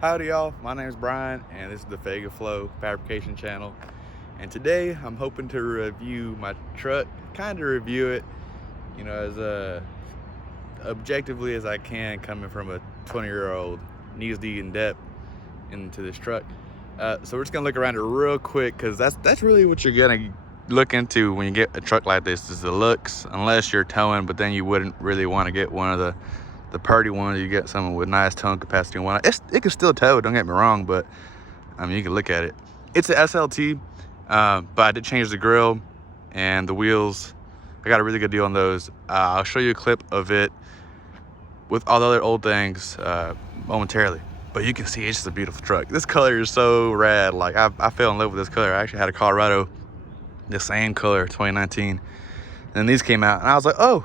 Howdy y'all, my name is Brian and this is the Fega Flow Fabrication channel, and today I'm hoping to review my truck, kind of review it, you know, as objectively as I can, coming from a 20-year-old knees deep in depth into this truck. So we're just gonna look around it real quick, because that's really what you're gonna look into when you get a truck like this, is the looks, unless you're towing, but then you wouldn't really want to get one of the party ones. You get someone with nice towing capacity and whatnot. It can still tow, don't get me wrong, but I mean, you can look at it. It's an SLT, but I did change the grill and the wheels. I got a really good deal on those. I'll show you a clip of it with all the other old things momentarily. But you can see it's just a beautiful truck. This color is so rad. Like, I fell in love with this color. I actually had a Colorado, the same color, 2019. And then these came out, and I was like, oh,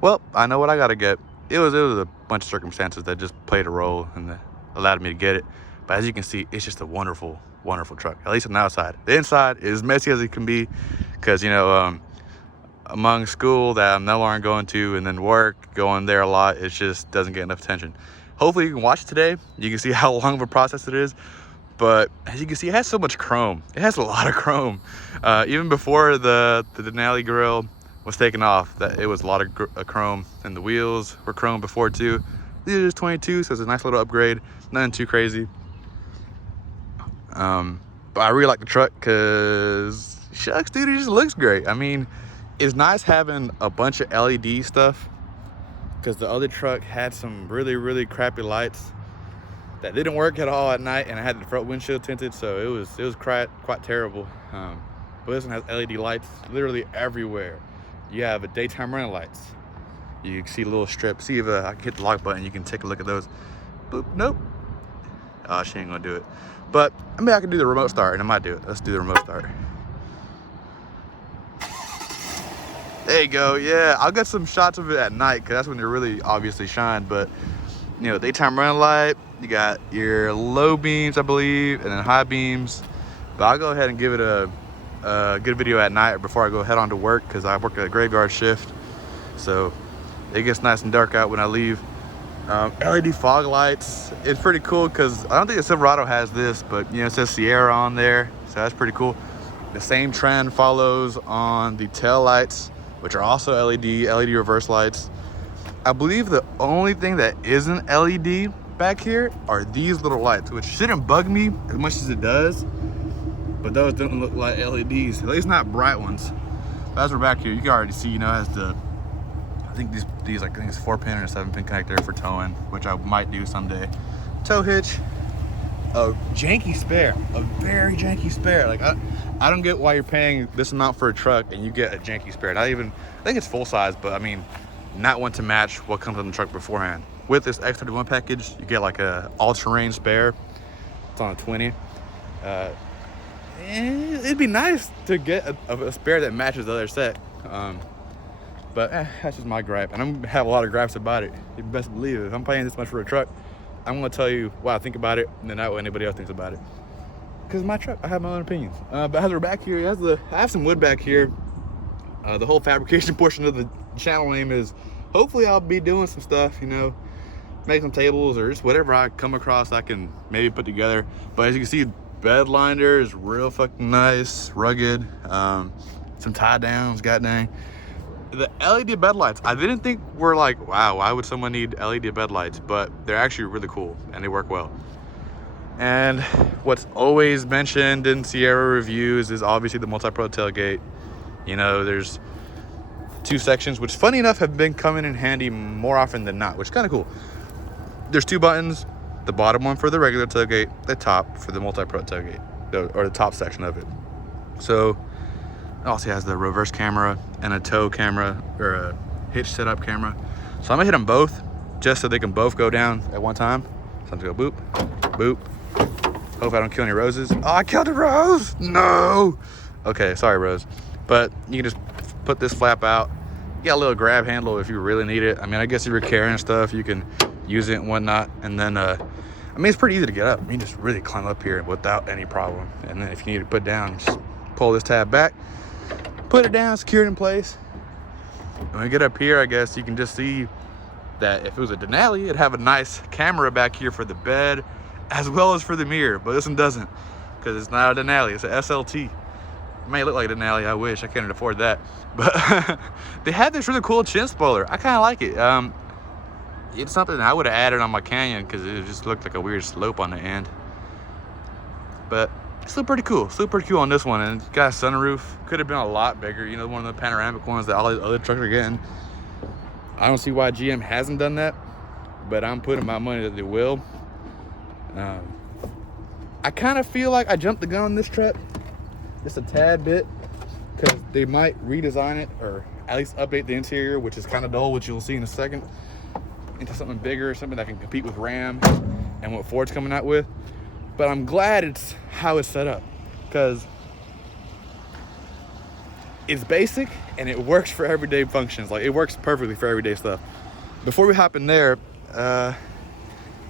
well, I know what I gotta get. It was a bunch of circumstances that just played a role and that allowed me to get it. But as you can see, it's just a wonderful, wonderful truck, at least on the outside. The inside is messy as it can be, because, you know, among school that I'm no longer going to, and then work, going there a lot, it just doesn't get enough attention. Hopefully you can watch it today. You can see how long of a process it is. But as you can see, it has so much chrome. It has a lot of chrome. Even before the Denali grill was taken off, that it was a lot of chrome, and the wheels were chrome before too. These are just 22, so it's a nice little upgrade, nothing too crazy. But I really like the truck because, shucks, dude, it just looks great. I mean, it's nice having a bunch of LED stuff, because the other truck had some really crappy lights that didn't work at all at night, and I had the front windshield tinted, so it was quite terrible. But this one has LED lights literally everywhere. You have a daytime running lights. You can see a little strip. See if I can hit the lock button. You can take a look at those. Boop. Nope. Oh, she ain't gonna do it. But I mean, I can do the remote start, and I might do it. Let's do the remote start. There you go. Yeah, I'll get some shots of it at night, because that's when they really obviously shine. But, you know, daytime running light. You got your low beams, I believe, and then high beams. But I'll go ahead and give it a good video at night before I go head on to work, because I work a graveyard shift, so it gets nice and dark out when I leave. LED fog lights, it's pretty cool, because I don't think the Silverado has this, but you know, it says Sierra on there, so that's pretty cool. The same trend follows on the tail lights, which are also LED reverse lights. I believe the only thing that isn't LED back here are these little lights, which shouldn't bug me as much as it does. But those don't look like LEDs, at least not bright ones. But as we're back here, you can already see, you know, it has the, I think these like, I think it's 4-pin and a 7-pin connector for towing, which I might do someday. Tow hitch, a janky spare, a very janky spare. Like, I don't get why you're paying this amount for a truck and you get a janky spare. Not even, I think it's full size, but I mean, not one to match what comes on the truck beforehand. With this X31 package, you get like a all-terrain spare. It's on a 20. It'd be nice to get a spare that matches the other set, but that's just my gripe, and I'm gonna have a lot of gripes about it. You best believe it. If I'm paying this much for a truck, I'm gonna tell you what I think about it, and then not what anybody else thinks about it, because my truck, I have my own opinions. But as we're back here, I have some wood back here. The whole fabrication portion of the channel name is, hopefully I'll be doing some stuff, you know, make some tables or just whatever I come across I can maybe put together. But as you can see, bed liner is real fucking nice, rugged. Some tie downs, god dang. The LED bed lights, I didn't think were like, wow, why would someone need LED bed lights? But they're actually really cool and they work well. And what's always mentioned in Sierra reviews is obviously the multi-pro tailgate. You know, there's 2 sections, which funny enough have been coming in handy more often than not, which is kind of cool. There's 2 buttons. The bottom one for the regular tailgate, the top for the multi-pro tailgate, or the top section of it. So it also has the reverse camera and a tow camera, or a hitch setup camera. So I'm gonna hit them both just so they can both go down at one time. So I'm gonna go boop, boop. Hope I don't kill any roses. Oh, I killed a rose! No! Okay, sorry, Rose. But you can just put this flap out. You got a little grab handle if you really need it. I mean, I guess if you're carrying stuff, you can use it and whatnot. And then I mean, it's pretty easy to get up. You can just really climb up here without any problem. And then if you need to put down, just pull this tab back, put it down, secure it in place. And when you get up here, I guess you can just see that if it was a Denali, it'd have a nice camera back here for the bed as well as for the mirror, but this one doesn't, because it's not a Denali, it's a SLT. It may look like a Denali, I wish, I can't afford that. But they had this really cool chin spoiler. I kind of like it. It's something I would have added on my Canyon because it just looked like a weird slope on the end. But it's still pretty cool. Still pretty cool on this one. And it's got a sunroof. Could have been a lot bigger. You know, one of the panoramic ones that all the other trucks are getting. I don't see why GM hasn't done that, but I'm putting my money that they will. I kind of feel like I jumped the gun on this truck just a tad bit, because they might redesign it or at least update the interior, which is kind of dull, which you'll see in a second, into something bigger, something that can compete with Ram and what Ford's coming out with. But I'm glad it's how it's set up, because it's basic and it works for everyday functions. Like, it works perfectly for everyday stuff. Before we hop in there, like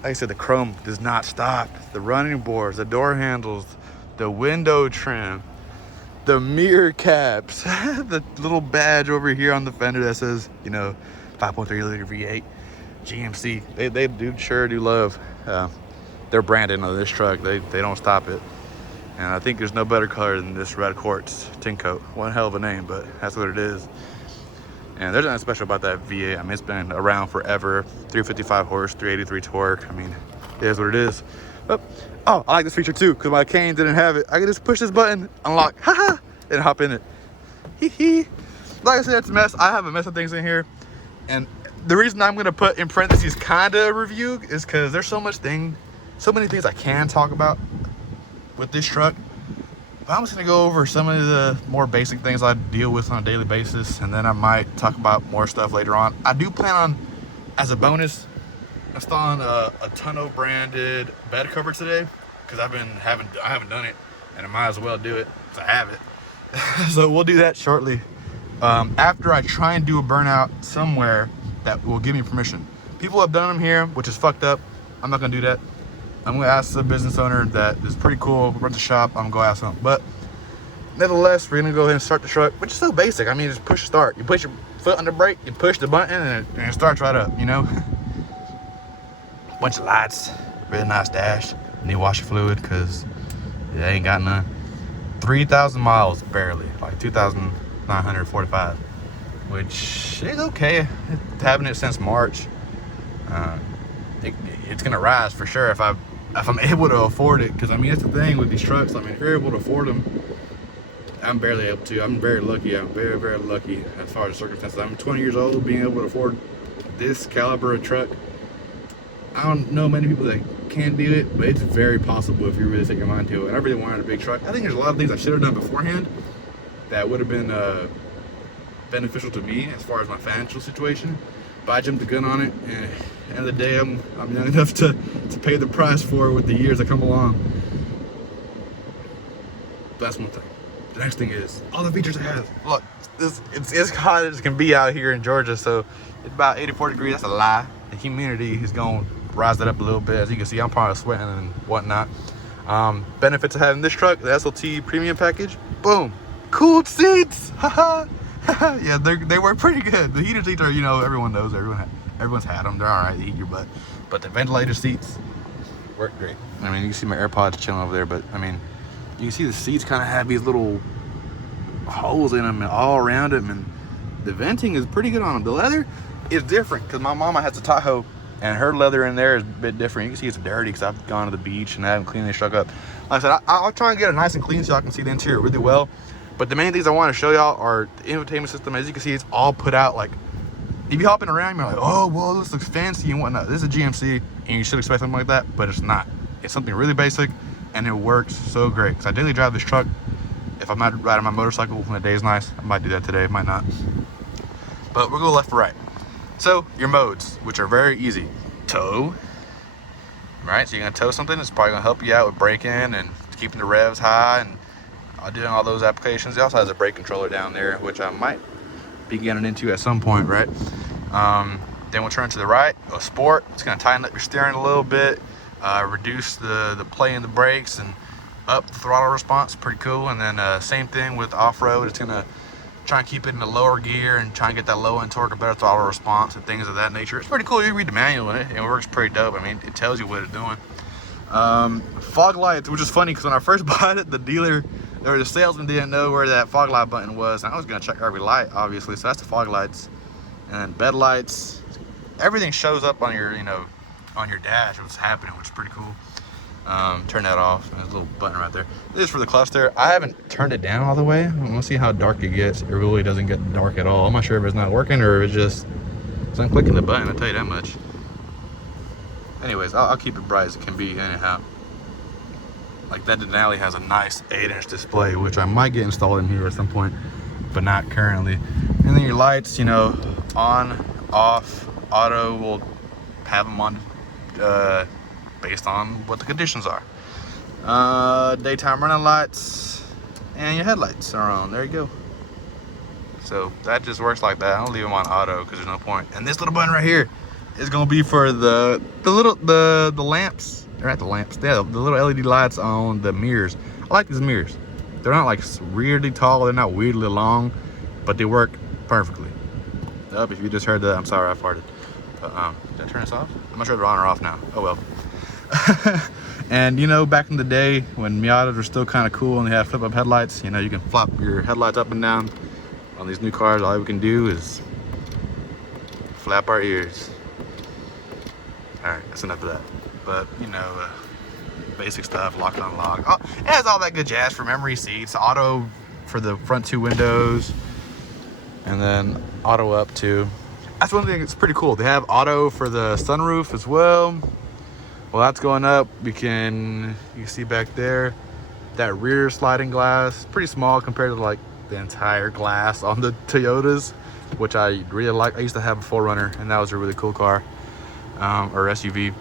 I said, the chrome does not stop. The running boards, the door handles, the window trim, the mirror caps, the little badge over here on the fender that says, you know, 5.3 liter V8 GMC. They do love their branding of this truck. They don't stop it. And I think there's no better color than this red quartz tin coat. One hell of a name, but that's what it is. And there's nothing special about that V8. I mean, it's been around forever. 355 horse, 383 torque. I mean, it is what it is. Oh, I like this feature too, because my Cane didn't have it. I can just push this button, unlock, haha, and hop in it. Hee hee. Like I said, it's a mess. I have a mess of things in here. And the reason I'm gonna put in parentheses kinda review is because there's so many things I can talk about with this truck. But I'm just gonna go over some of the more basic things I deal with on a daily basis, and then I might talk about more stuff later on. I do plan on, as a bonus, installing a Tonneau branded bed cover today, because I haven't done it, and I might as well do it because I have it. So we'll do that shortly, after I try and do a burnout somewhere that will give me permission. People have done them here, which is fucked up. I'm not gonna do that. I'm gonna ask the business owner that is pretty cool, runs the shop. I'm gonna go ask him. But nevertheless, we're gonna go ahead and start the truck, which is so basic. I mean, just push start. You put your foot on the brake, you push the button, and it starts right up, you know? Bunch of lights, really nice dash. Need washer fluid, because it ain't got none. 3,000 miles, barely, like 2,945, which is okay. Having it since March. It's gonna rise for sure if I'm able to afford it, because I mean, that's the thing with these trucks. I mean, if you're able to afford them, I'm barely able to. I'm very lucky. I'm very, very lucky as far as circumstances. I'm 20 years old, being able to afford this caliber of truck. I don't know many people that can do it, but it's very possible if you really take your mind to it. And I really wanted a big truck. I think there's a lot of things I should have done beforehand that would have been beneficial to me as far as my financial situation. But I jumped the gun on it, and at the end of the day, I'm young enough to pay the price for it with the years that come along. That's one thing. The next thing is all the features it has. Look, it's as hot as it can be out here in Georgia, so it's about 84 degrees. That's a lie. The humidity is going to rise that up a little bit. As you can see, I'm probably sweating and whatnot. Benefits of having this truck: the SLT premium package. Boom, cooled seats. Haha. Yeah, they work pretty good. The heated seats are, you know, everyone knows. Everyone's had them. They're all right. They heat your butt. But the ventilator seats work great. I mean, you can see my AirPods chilling over there, but I mean, you can see the seats kind of have these little holes in them and all around them, and the venting is pretty good on them. The leather is different, because my mama has a Tahoe, and her leather in there is a bit different. You can see it's dirty because I've gone to the beach and I haven't cleaned this truck up. Like I said, I'll try and get it nice and clean so I can see the interior really well. But the main things I want to show y'all are the infotainment system. As you can see, it's all put out. Like, if you're hopping around, you're like, oh, well, this looks fancy and whatnot. This is a GMC, and you should expect something like that, but it's not. It's something really basic, and it works so great. Because I daily drive this truck. If I'm not riding my motorcycle when the day's nice, I might do that today, might not. But we'll go left to right. So, your modes, which are very easy. Tow, right? So you're gonna tow something, it's probably gonna help you out with braking and keeping the revs high and doing all those applications. It also has a brake controller down there, which I might be getting into at some point, right? Then we'll turn to the right, go sport. It's gonna tighten up your steering a little bit, reduce the play in the brakes, and up the throttle response. Pretty cool. And then same thing with off-road. It's gonna try and keep it in the lower gear and try and get that low end torque, a better throttle response, and things of that nature. It's pretty cool. You read the manual in it, and it works pretty dope. I mean, it tells you what it's doing. Fog lights, which is funny because when I first bought it, the dealer or the salesman didn't know where that fog light button was. And I was gonna check every light, obviously. So that's the fog lights, and then bed lights. Everything shows up on your, on your dash what's happening, which is pretty cool. Turn that off. There's a little button right there. This is for the cluster. I haven't turned it down all the way. I want to see how dark it gets. It really doesn't get dark at all. I'm not sure if it's not working or if it's just, so I'm clicking the button, I'll tell you that much. Anyways, I'll keep it bright as it can be anyhow. Like that Denali has a nice 8-inch display, which I might get installed in here at some point, but not currently. And then your lights, on, off, auto, will have them on based on what the conditions are. Daytime running lights and your headlights are on. There you go. So that just works like that. I don't leave them on auto because there's no point. And this little button right here is gonna be for the lamps. They're at the lamps. Yeah, the little LED lights on the mirrors. I like these mirrors. They're not like weirdly tall. They're not weirdly long, but they work perfectly. If you just heard that, I'm sorry I farted. But, did I turn this off? I'm not sure if they're on or off now. Oh well. And back in the day when Miatas were still kind of cool and they had flip-up headlights, you can flop your headlights up and down. On these new cars, all we can do is flap our ears. All right, that's enough of that. But basic stuff, lock and unlock. Oh, it has all that good jazz for memory seats, auto for the front 2 windows, and then auto up too. That's one thing that's pretty cool. They have auto for the sunroof as well. Well, that's going up. You can see back there that rear sliding glass, pretty small compared to like the entire glass on the Toyotas, which I really like. I used to have a 4Runner, and that was a really cool car, or SUV.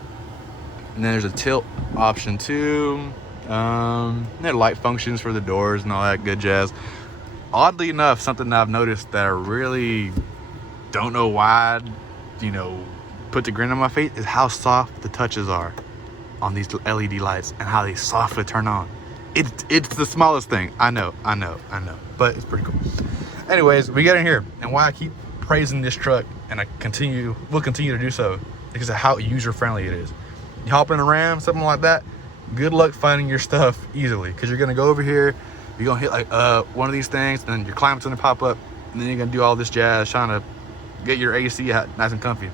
And then there's a tilt option too. There are light functions for the doors and all that good jazz. Oddly enough, something that I've noticed that I really don't know why, put the grin on my face, is how soft the touches are on these LED lights and how they softly turn on. It's the smallest thing. I know, but it's pretty cool. Anyways, we get in here, and why I keep praising this truck, and will continue to do so, because of how user-friendly it is. You hop in a Ram, something like that, good luck finding your stuff easily, because you're gonna go over here, you're gonna hit like one of these things, and then your climate's gonna pop up, and then you're gonna do all this jazz trying to get your AC hot, nice and comfy,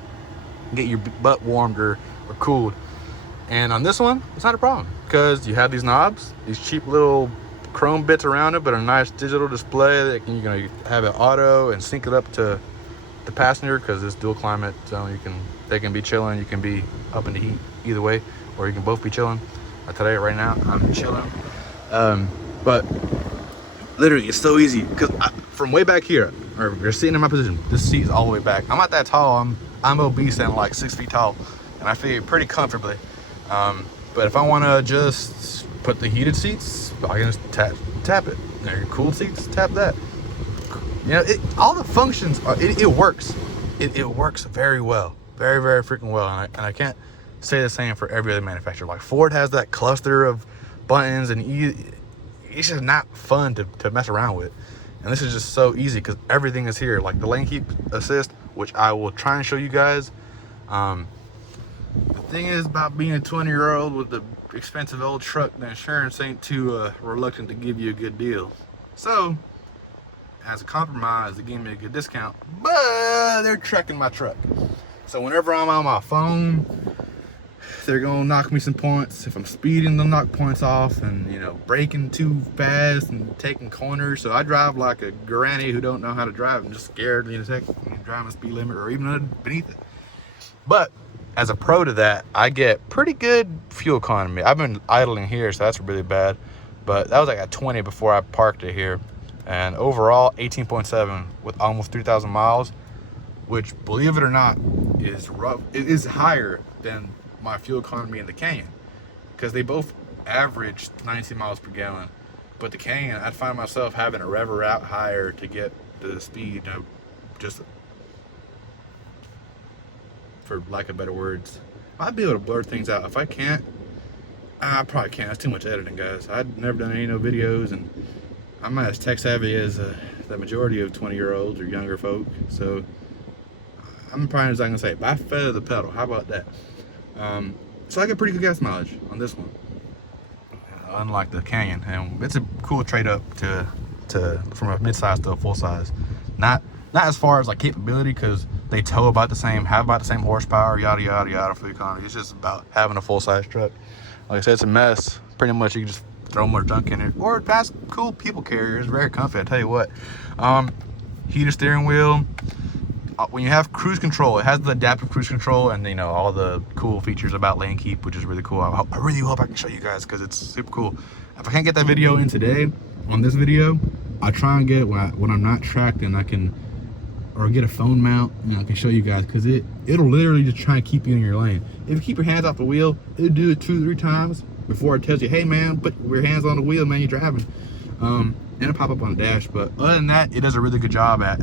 get your butt warmed or cooled. And on this one, it's not a problem, because you have these knobs, these cheap little chrome bits around it, but a nice digital display that you're gonna have it auto and sync it up to the passenger, because it's dual climate, so they can be chilling, you can be up in the heat either way, or you can both be chilling. I tell you right now, I'm chilling. But literally, it's so easy, because from way back here, or you're sitting in my position, this seat is all the way back. I'm not that tall. I'm obese and like 6 feet tall, and I feel pretty comfortably. But if I want to just put the heated seats, I can just tap it. There, your cooled seats, tap that. All the functions, it works. It works very well, very, very freaking well. And I can't say the same for every other manufacturer. Like Ford has that cluster of buttons, and it's just not fun to mess around with. And this is just so easy because everything is here. Like the lane keep assist, which I will try and show you guys. The thing is about being a 20-year-old with the expensive old truck, the insurance ain't too reluctant to give you a good deal. So, as a compromise, they gave me a good discount, but they're tracking my truck. So whenever I'm on my phone, they're gonna knock me some points. If I'm speeding, they'll knock points off, and braking too fast and taking corners. So I drive like a granny who don't know how to drive and just scared, driving the speed limit or even beneath it. But as a pro to that, I get pretty good fuel economy. I've been idling here, so that's really bad. But that was like at 20 before I parked it here. And overall, 18.7 with almost 3,000 miles, which, believe it or not, is rough. It is higher than my fuel economy in the Canyon, because they both average 19 miles per gallon. But the Canyon, I'd find myself having to rev her out higher to get the speed, just for lack of better words. I'd be able to blur things out. If I can't, I probably can't. That's too much editing, guys. I've never done any videos, and I'm not as tech savvy as the majority of 20-year-olds or younger folk. So I'm probably just not gonna say, but I feather the pedal. How about that? So I get pretty good gas mileage on this one, unlike the Canyon, and it's a cool trade up to from a mid-size to a full size. Not as far as like capability, because they tow about the same, have about the same horsepower, yada yada yada for the economy. It's just about having a full-size truck. Like I said, it's a mess. Pretty much you can just throw more junk in it, or it has cool people carrier. It's very comfy, I tell you what. Heated steering wheel. When you have cruise control, it has the adaptive cruise control and, you know, all the cool features about lane keep, which is really cool. I really hope I can show you guys, because it's super cool. If I can't get that video in today on this video, I'll try and get it when I'm not tracked, and I can, or get a phone mount and I can show you guys, because it'll literally just try and keep you in your lane. If you keep your hands off the wheel, it'll do it 2-3 times before it tells you, hey man, put your hands on the wheel, man, you're driving. And it'll pop up on the dash. But other than that, it does a really good job at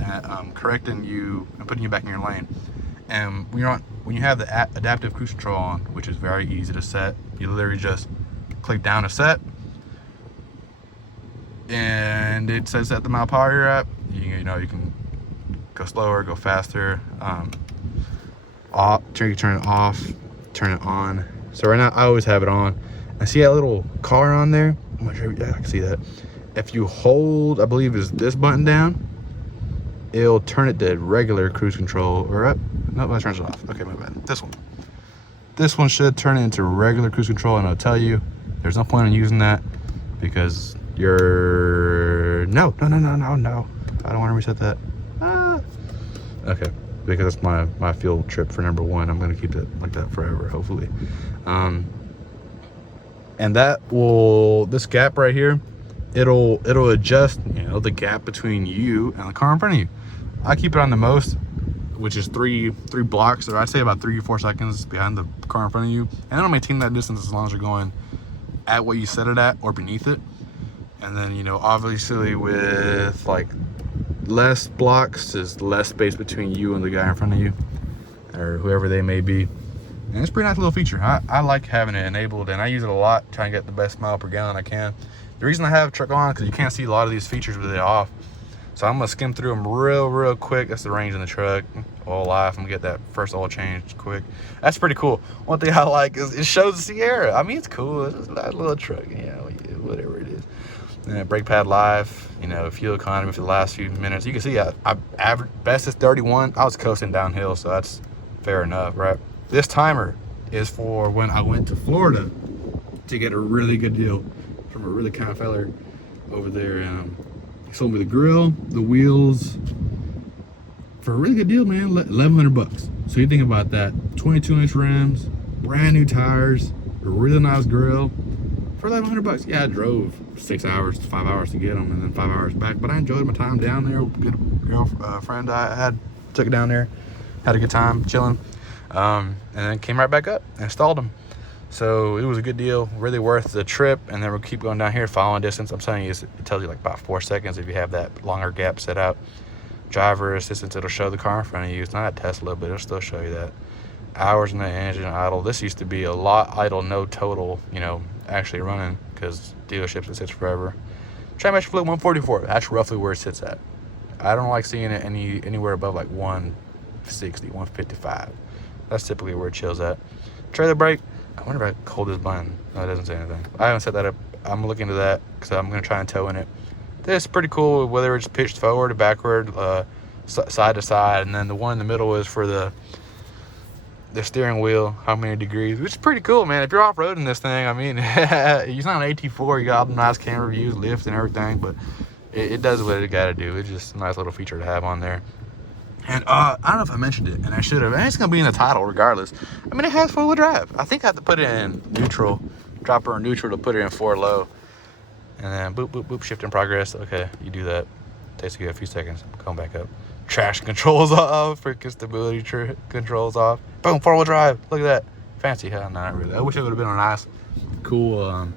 correcting you and putting you back in your lane. And when you have the adaptive cruise control on, which is very easy to set, you literally just click down to set, and it says at the mile per hour you're at. You know, you can go slower, go faster. You can turn it off, turn it on. So right now I always have it on. I see that little car on there. I'm not sure, yeah, I can see that. If you hold, I believe is this button down, it'll turn it to regular cruise control, or up. No, that turns it off. Okay, my bad. This one should turn it into regular cruise control, and it'll tell you there's no point in using that, because you're no. I don't want to reset that. Okay, because that's my field trip for number 1. I'm gonna keep it like that forever, hopefully. And this gap right here, it'll adjust, you know, the gap between you and the car in front of you. I keep it on the most, which is three blocks, or I'd say about 3 or 4 seconds behind the car in front of you, and it'll maintain that distance as long as you're going at what you set it at or beneath it. And then, you know, obviously with like less blocks is less space between you and the guy in front of you, or whoever they may be. And it's a pretty nice little feature. I like having it enabled, and I use it a lot, trying to get the best mile per gallon I can. The reason I have the truck on, because you can't see a lot of these features with it off. So I'm gonna skim through them real quick. That's the range in the truck. Oil life, I'm gonna get that first oil change quick. That's pretty cool. One thing I like is it shows the Sierra. I mean, it's cool. It's just a nice little truck, you know, whatever it is. And brake pad life, you know, fuel economy for the last few minutes. You can see I average best is 31. I was coasting downhill, so that's fair enough, right? This timer is for when I went to Florida to get a really good deal from a really kind feller over there. He sold me the grill, the wheels, for a really good deal, man. $1,100. So you think about that: 22-inch rims, brand new tires, a really nice grill for $1,100. Yeah, I drove 6 hours to 5 hours to get them, and then 5 hours back. But I enjoyed my time down there. Good girlfriend I had, took it down there, had a good time chilling. And then came right back up and installed them. So it was a good deal, really worth the trip. And then we'll keep going down here, following distance. I'm telling you, it tells you like about 4 seconds if you have that longer gap set out. Driver assistance, it'll show the car in front of you. It's not a Tesla, but it'll still show you that. Hours in the engine idle. This used to be a lot idle, no total, you know, actually running, because dealerships, it sits forever. Transmission fluid 144, that's roughly where it sits at. I don't like seeing it anywhere above like 160, 155. That's typically where it chills at. Trailer brake, I wonder if I hold this button. No, it doesn't say anything. I haven't set that up. I'm looking into that, because I'm going to try and tow in it. This is pretty cool, whether it's pitched forward or backward, side to side. And then the one in the middle is for the steering wheel, how many degrees, which is pretty cool, man. If you're off-roading this thing, I mean, it's not an AT4. You got all the nice camera views, lift, and everything, but it does what it got to do. It's just a nice little feature to have on there. And I don't know if I mentioned it, and I should have. And it's going to be in the title regardless. I mean, it has 4-wheel drive. I think I have to put it in neutral, drop her in neutral to put it in 4 low. And then boop, boop, boop, shift in progress. Okay, you do that. Takes you a few seconds. Come back up. Traction controls off. Freaking stability controls off. Boom, 4-wheel drive. Look at that. Fancy, huh? No, not really. I wish it would have been a nice, cool,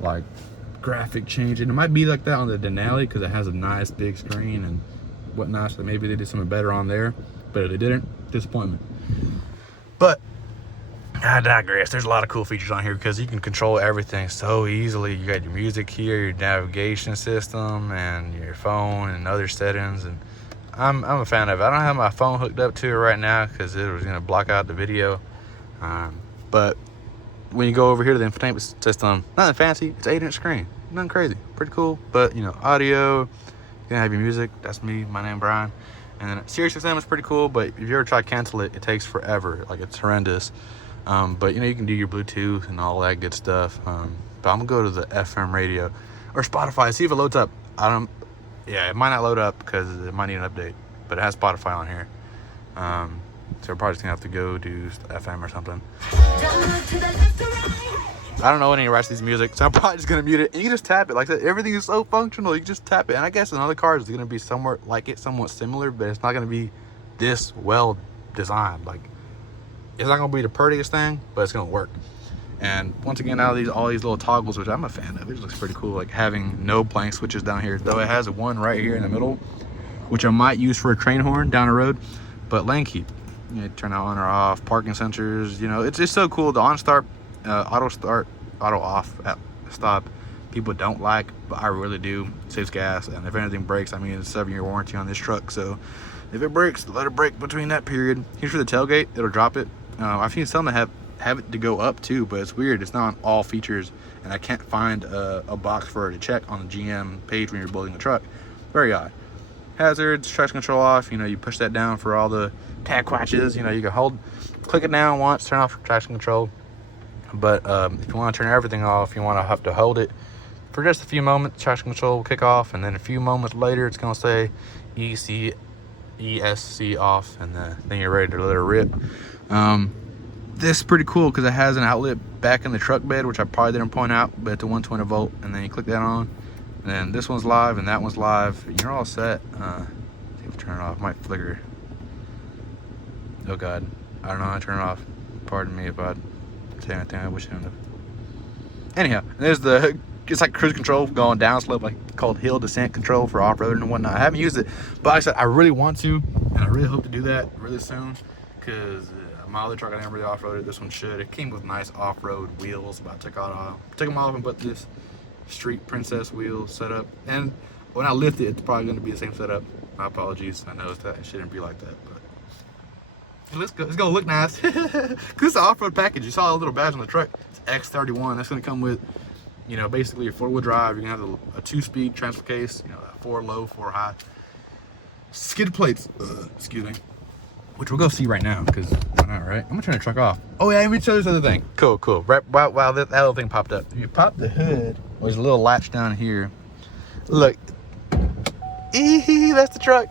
like, graphic change. And it might be like that on the Denali, because it has a nice big screen and whatnot, so maybe they did something better on there, but if they didn't, disappointment. But I digress. There's a lot of cool features on here, because you can control everything so easily. You got your music here, your navigation system, and your phone, and other settings. And I'm a fan of it. I don't have my phone hooked up to it right now, because it was going to block out the video. But But when you go over here to the infotainment system, nothing fancy. It's 8-inch screen, nothing crazy, pretty cool. But you know, audio, you can have your music. That's me, my name Brian. And then Sirius XM is pretty cool, but if you ever try to cancel it, it takes forever. Like, it's horrendous. But you know, you can do your Bluetooth and all that good stuff. But I'm gonna go to the FM radio or Spotify, see if it loads up. Yeah, it might not load up because it might need an update, but it has Spotify on here. So we're probably just gonna have to go do FM or something. I don't know any rest of these music, so I'm probably just gonna mute it. And you can just tap it. Like I said, everything is so functional. You can just tap it. And I guess in other cars it's gonna be somewhat like it, somewhat similar, but it's not gonna be this well designed. Like, it's not gonna be the prettiest thing, but it's gonna work. And once again, now all these little toggles, which I'm a fan of, it just looks pretty cool. Like having no blank switches down here, though it has one right here in the middle, which I might use for a train horn down the road. But lane keep, you know, turn that on or off, parking sensors. You know, it's just so cool. The on start, auto start, auto off at stop, people don't like, but I really do. It saves gas, and if anything breaks, I mean, it's a 7-year warranty on this truck, so if it breaks, let it break between that period. Here's for the tailgate, it'll drop it. I've seen some that have it to go up too, but it's weird. It's not on all features, and I can't find a box for it to check on the GM page when you're building the truck. Very odd. Hazards, traction control off. You know, you push that down for all the tag quatches. You know, you can click it down once, turn off traction control. But if you want to turn everything off, you want to have to hold it for just a few moments. Traction control will kick off, and then a few moments later, it's gonna say ESC off, and then you're ready to let it rip. This is pretty cool because it has an outlet back in the truck bed, which I probably didn't point out, but it's a 120 volt, and then you click that on, and then this one's live and that one's live. You're all set. See if I turn it off, it might flicker. Oh god, I don't know how to turn it off. Pardon me if I say anything I wish I didn't have. Anyhow, there's it's like cruise control going down slope, like called hill descent control for off-roading and whatnot. I haven't used it, but like I said, I really want to, and I really hope to do that really soon, because my other truck I never really off-roaded. This one should. It came with nice off-road wheels, but I took them off and put this street princess wheel setup. And when I lift it, it's probably going to be the same setup. My apologies. I know it shouldn't be like that, but it's going to look nice. Because it's an off-road package. You saw a little badge on the truck. It's X31. That's going to come with, you know, basically your 4-wheel drive. You're going to have a 2-speed transfer case, you know, 4 low, 4 high. Skid plates. Excuse me. Which we'll go see right now, because why not, right? I'm gonna turn the truck off. Oh yeah, let me show you this other thing. Cool. Right, wow, that little thing popped up. You pop the hood, there's a little latch down here. Look, that's the truck.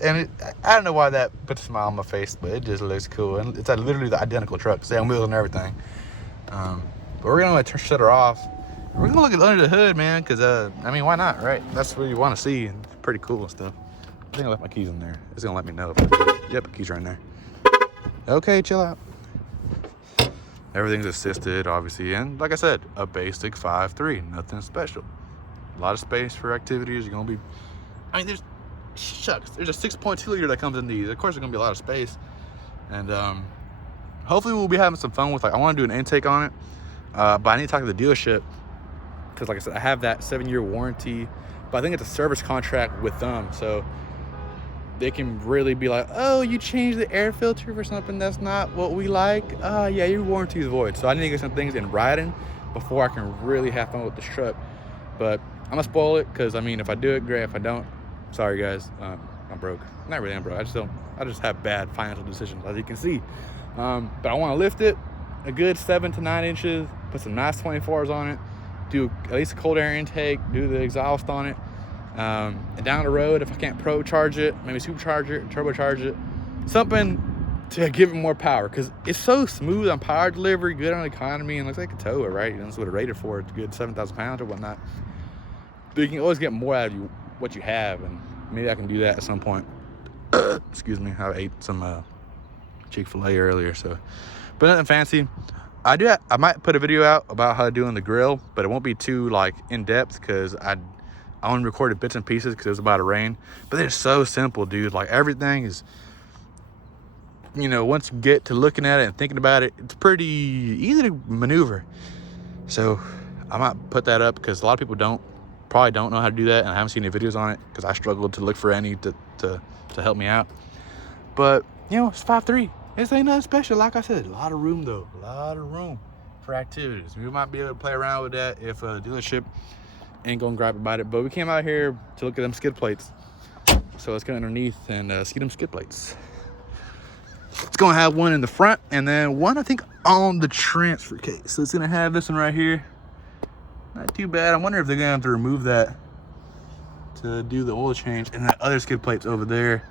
And I don't know why that puts a smile on my face, but it just looks cool. And it's literally the identical truck, same wheels and everything. But we're gonna shut her off. We're gonna look at under the hood, man, because I mean, why not, right? That's what you want to see, and it's pretty cool and stuff. I think I left my keys in there. It's gonna let me know. Yep, keys are in there. Okay, chill out. Everything's assisted, obviously, and like I said, a basic 5.3, nothing special. A lot of space for activities. You're gonna be, I mean, there's a 6.2 liter that comes in these. Of course, there's gonna be a lot of space, and hopefully we'll be having some fun with. Like, I want to do an intake on it, but I need to talk to the dealership because, like I said, I have that 7-year warranty, but I think it's a service contract with them, so they can really be like, oh, you changed the air filter for something that's not what we like. Yeah, your warranty is void. So I need to get some things in writing before I can really have fun with this truck. But I'm gonna spoil it, because I mean, if I do it, great. If I don't, sorry guys, I'm broke. Not really, I'm broke. I just have bad financial decisions, as you can see. But I want to lift it a good 7 to 9 inches, put some nice 24s on it, do at least a cold air intake, do the exhaust on it. And down the road, if I can't pro charge it, maybe supercharge it, turbocharge it, something to give it more power, because it's so smooth on power delivery, good on economy, and looks like a tow, right? You know, that's what it's rated for. It's good 7,000 pounds or whatnot. But you can always get more out of what you have, and maybe I can do that at some point. Excuse me, I ate some Chick-fil-A earlier, so, but nothing fancy. I might put a video out about how to do on the grill, but it won't be too like in depth, because I only recorded bits and pieces because it was about to rain. But they're so simple, dude. Like, everything is, you know, once you get to looking at it and thinking about it, it's pretty easy to maneuver. So I might put that up, because a lot of people probably don't know how to do that, and I haven't seen any videos on it because I struggled to look for any to help me out. But you know, it's 5.3. This ain't nothing special. Like I said, a lot of room though. A lot of room for activities. We might be able to play around with that if a dealership ain't gonna grab about it. But we came out here to look at them skid plates. So let's get underneath and see them skid plates. It's gonna have one in the front and then one, I think, on the transfer case. So it's gonna have this one right here. Not too bad. I wonder if they're gonna have to remove that to do the oil change. And that other skid plate's over there.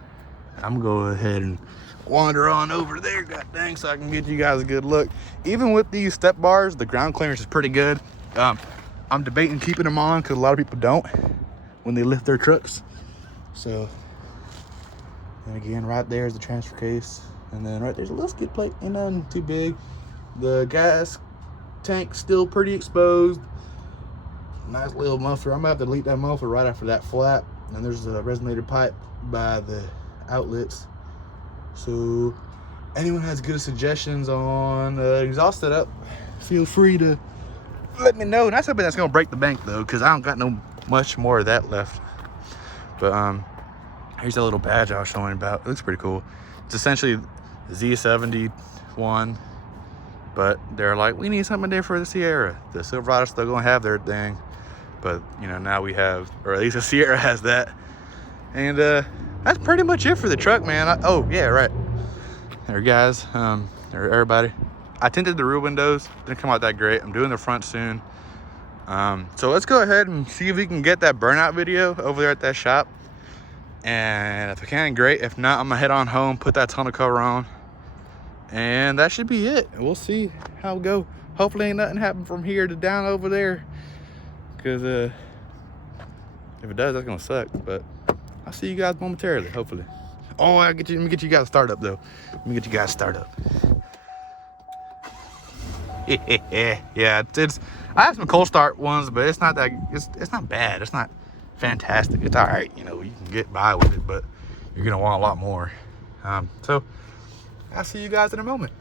I'm gonna go ahead and wander on over there, god dang, so I can get you guys a good look. Even with these step bars, the ground clearance is pretty good. I'm debating keeping them on because a lot of people don't when they lift their trucks. So, and again, right there is the transfer case. And then right there's a little skid plate, ain't nothing too big. The gas tank still pretty exposed. Nice little muffler. I'm gonna have to delete that muffler right after that flap. And there's a resonator pipe by the outlets. So anyone has good suggestions on exhaust setup, feel free to let me know. Not something that's gonna break the bank though, because I don't got no much more of that left. But here's that little badge I was showing about. It looks pretty cool. It's essentially Z71, but they're like, we need something there for the Sierra. The Silverado's still gonna have their thing, but you know, now we have, or at least the Sierra has that. And that's pretty much it for the truck, man. Oh yeah, right there, guys, or everybody. I tinted the rear windows, didn't come out that great. I'm doing the front soon. So let's go ahead and see if we can get that burnout video over there at that shop. And if I can, great. If not, I'm gonna head on home, put that tonneau cover on, and that should be it. We'll see how it go. Hopefully ain't nothing happen from here to down over there, because if it does, that's gonna suck. But I'll see you guys momentarily, hopefully. Oh, let me get you guys start up though. Let me get you guys start up. Yeah, it's I have some cold start ones, but it's not that it's not bad. It's not fantastic. It's all right, you know, you can get by with it, but you're gonna want a lot more. So I'll see you guys in a moment.